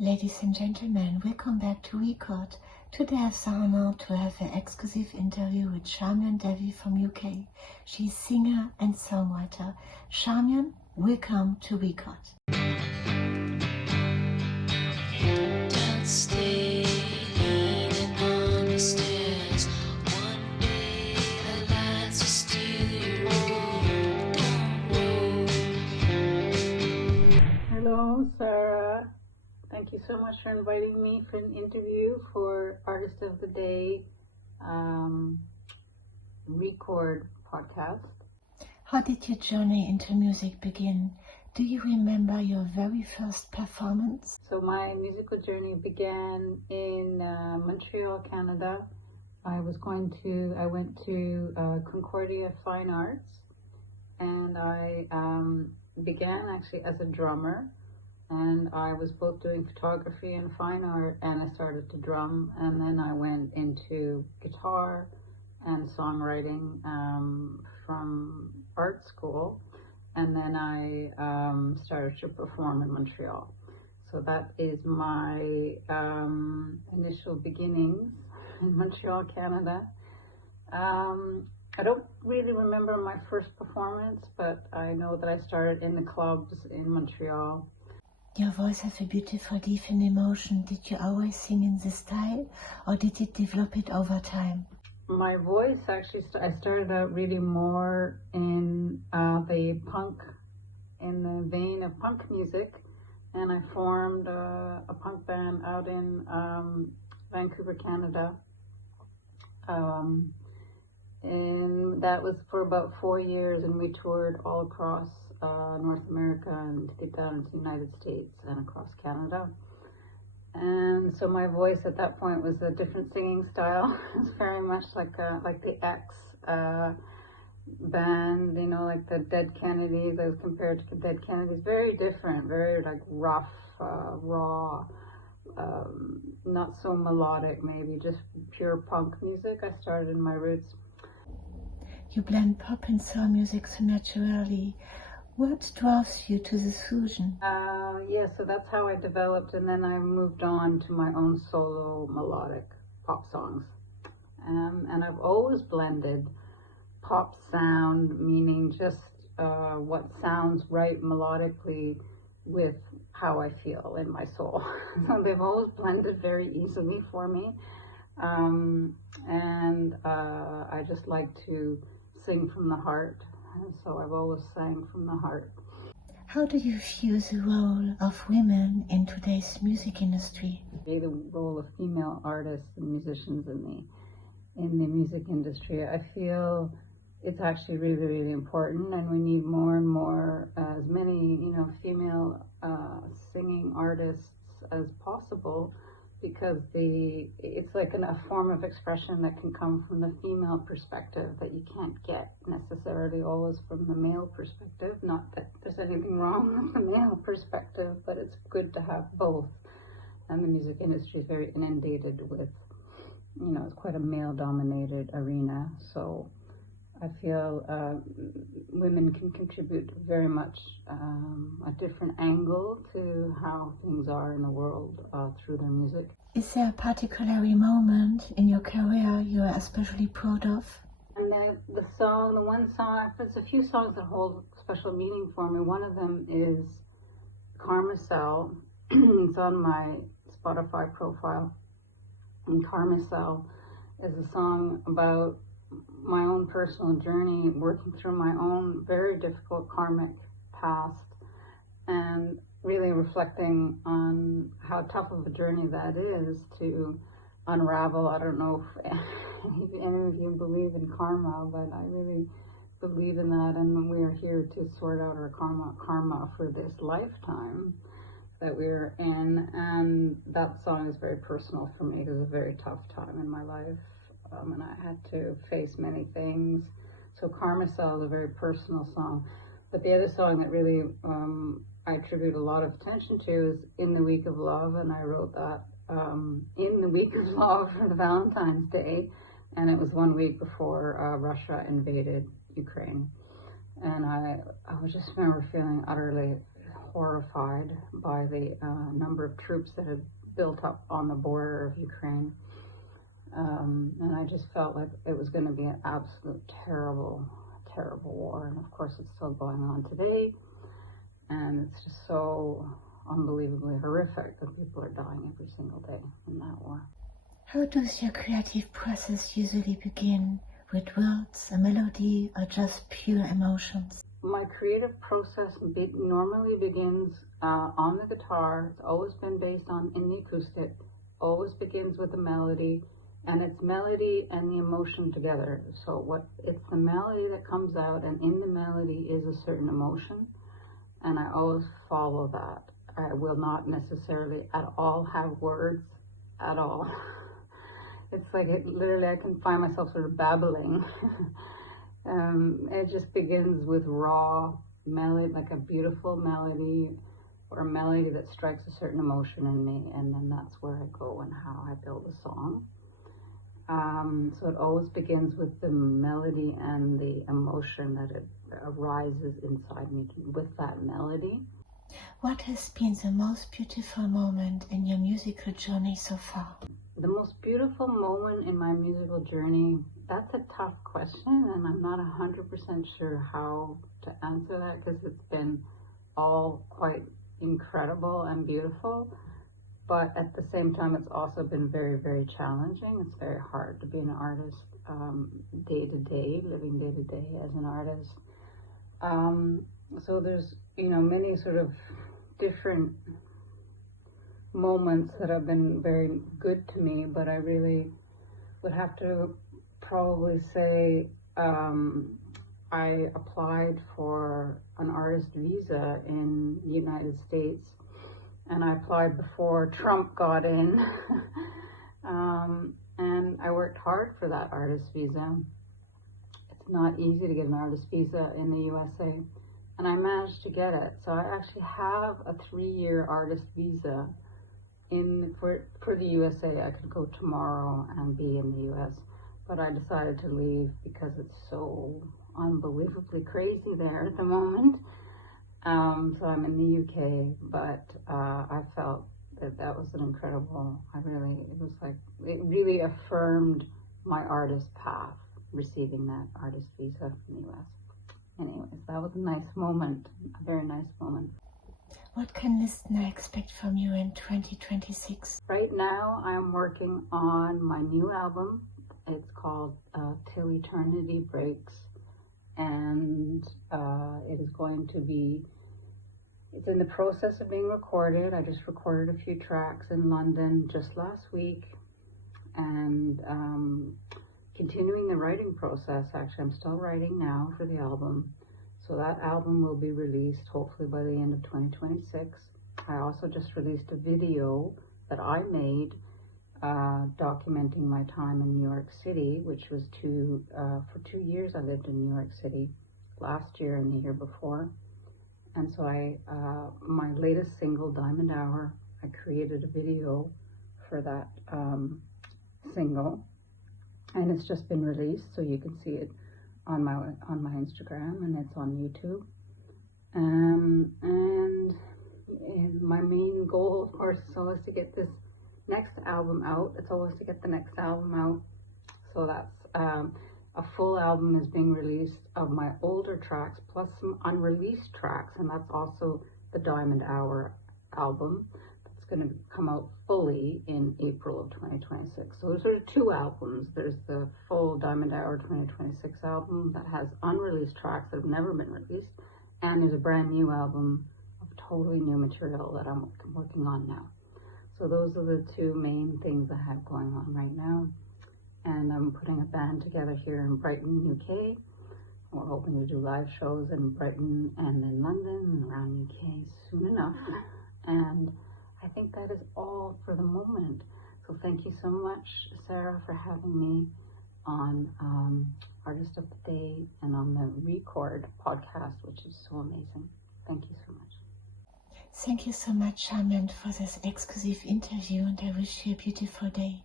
Ladies and gentlemen, welcome back to Record. Today I have the honor to have an exclusive interview with Charmian Devi from UK. She's singer and songwriter. Charmian, welcome to Record. Don't stay hanging on the stairs. One day the lights will steal your room. Don't roll. Hello, Sarah. Thank you so much for inviting me for an interview for Artist of the Day Record podcast. How did your journey into music begin? Do you remember your very first performance? So my musical journey began in Montreal, Canada. I went to Concordia Fine Arts, and I began actually as a drummer. And I was both doing photography and fine art, and I started to drum, and then I went into guitar and songwriting from art school, and then I started to perform in Montreal. So that is my initial beginnings in Montreal, Canada. I don't really remember my first performance, but I know that I started in the clubs in Montreal. Your voice has a beautiful deep in emotion. Did you always sing in this style, or did it develop it over time? My voice actually, I started out really more in the vein of punk music, and I formed a punk band out in Vancouver, Canada. And that was for about 4 years, and we toured all across North America and to get down into the United States and across Canada. And so my voice at that point was a different singing style. It's very much like the X band, you know, like the Dead Kennedys. I was compared to the Dead Kennedys. Very different, very like rough, raw, not so melodic, maybe just pure punk music. I started in my roots. You blend pop and soul music so naturally. What draws you to this fusion? So that's how I developed, and then I moved on to my own solo melodic pop songs. And I've always blended pop sound, meaning just what sounds right melodically, with how I feel in my soul. So they've always blended very easily for me. I just like to sing from the heart, and so I've always sang from the heart. How do you view the role of women in today's music industry? The role of female artists and musicians in the music industry, I feel it's actually really, really important, and we need more and more, as many, female singing artists as possible, because it's like a form of expression that can come from the female perspective that you can't get necessarily always from the male perspective. Not that there's anything wrong with the male perspective, but it's good to have both. And the music industry is very inundated with, it's quite a male-dominated arena. So I feel women can contribute very much a different angle to how things are in the world through their music. Is there a particular moment in your career you are especially proud of? And there's a few songs that hold special meaning for me. One of them is Carmicelle. It's on my Spotify profile. And Carmicelle is a song about my own personal journey, working through my own very difficult karmic past, and really reflecting on how tough of a journey that is to unravel. I don't know if any of you believe in karma, but I really believe in that, and we are here to sort out our karma for this lifetime that we're in. And that song is very personal for me. It was a very tough time in my life. And I had to face many things. So Carmicelle is a very personal song. But the other song that really I attribute a lot of attention to is In the Week of Love, and I wrote that in the week of love for Valentine's Day, and it was 1 week before Russia invaded Ukraine. And I just remember feeling utterly horrified by the number of troops that had built up on the border of Ukraine. And I just felt like it was going to be an absolute terrible, terrible war. And of course, it's still going on today. And it's just so unbelievably horrific that people are dying every single day in that war. How does your creative process usually begin? With words, a melody, or just pure emotions? My creative process normally begins on the guitar. It's always been based on in the acoustic. Always begins with a melody, and it's melody and the emotion together. So it's the melody that comes out, and in the melody is a certain emotion, and I always follow that. I will not necessarily at all have words at all. It's like literally I can find myself sort of babbling. It just begins with raw melody, like a beautiful melody or a melody that strikes a certain emotion in me, and then that's where I go and how I build a song. So it always begins with the melody and the emotion that it arises inside me with that melody. What has been the most beautiful moment in your musical journey so far? The most beautiful moment in my musical journey, that's a tough question, and I'm not 100% sure how to answer that because it's been all quite incredible and beautiful. But at the same time, it's also been very, very challenging. It's very hard to be an artist day to day, living day to day as an artist. So there's, many sort of different moments that have been very good to me, but I really would have to probably say I applied for an artist visa in the United States, and I applied before Trump got in. And I worked hard for that artist visa. It's not easy to get an artist visa in the USA, and I managed to get it. So I actually have a 3-year artist visa for the USA. I could go tomorrow and be in the US, but I decided to leave because it's so unbelievably crazy there at the moment. So I'm in the UK, but I felt that was an incredible, it really affirmed my artist path, receiving that artist visa from the US. Anyways, that was a nice moment, a very nice moment. What can listener expect from you in 2026? Right now, I'm working on my new album. It's called Till Eternity Breaks, and it is going to be, it's in the process of being recorded. I just recorded a few tracks in London just last week, and continuing the writing process. Actually, I'm still writing now for the album. So that album will be released hopefully by the end of 2026. I also just released a video that I made documenting my time in New York City, which was for 2 years I lived in New York City, last year and the year before. And so my latest single, Diamond Hour, I created a video for that single, and it's just been released, so you can see it on my Instagram, and it's on YouTube. And my main goal, of course, is always to get this next album out. It's always to get the next album out. So that's a full album is being released of my older tracks plus some unreleased tracks, and that's also the Diamond Hour album. It's going to come out fully in April of 2026. So there's sort of 2 albums. There's the full Diamond Hour 2026 album that has unreleased tracks that have never been released, and there's a brand new album of totally new material that I'm working on now. So those are the 2 main things I have going on right now. And I'm putting a band together here in Brighton, UK. We're hoping to do live shows in Brighton and in London and around UK soon enough. And I think that is all for the moment. So thank you so much, Sarah, for having me on Artist of the Day and on the Record podcast, which is so amazing. Thank you so much. Thank you so much, Charmian, for this exclusive interview, and I wish you a beautiful day.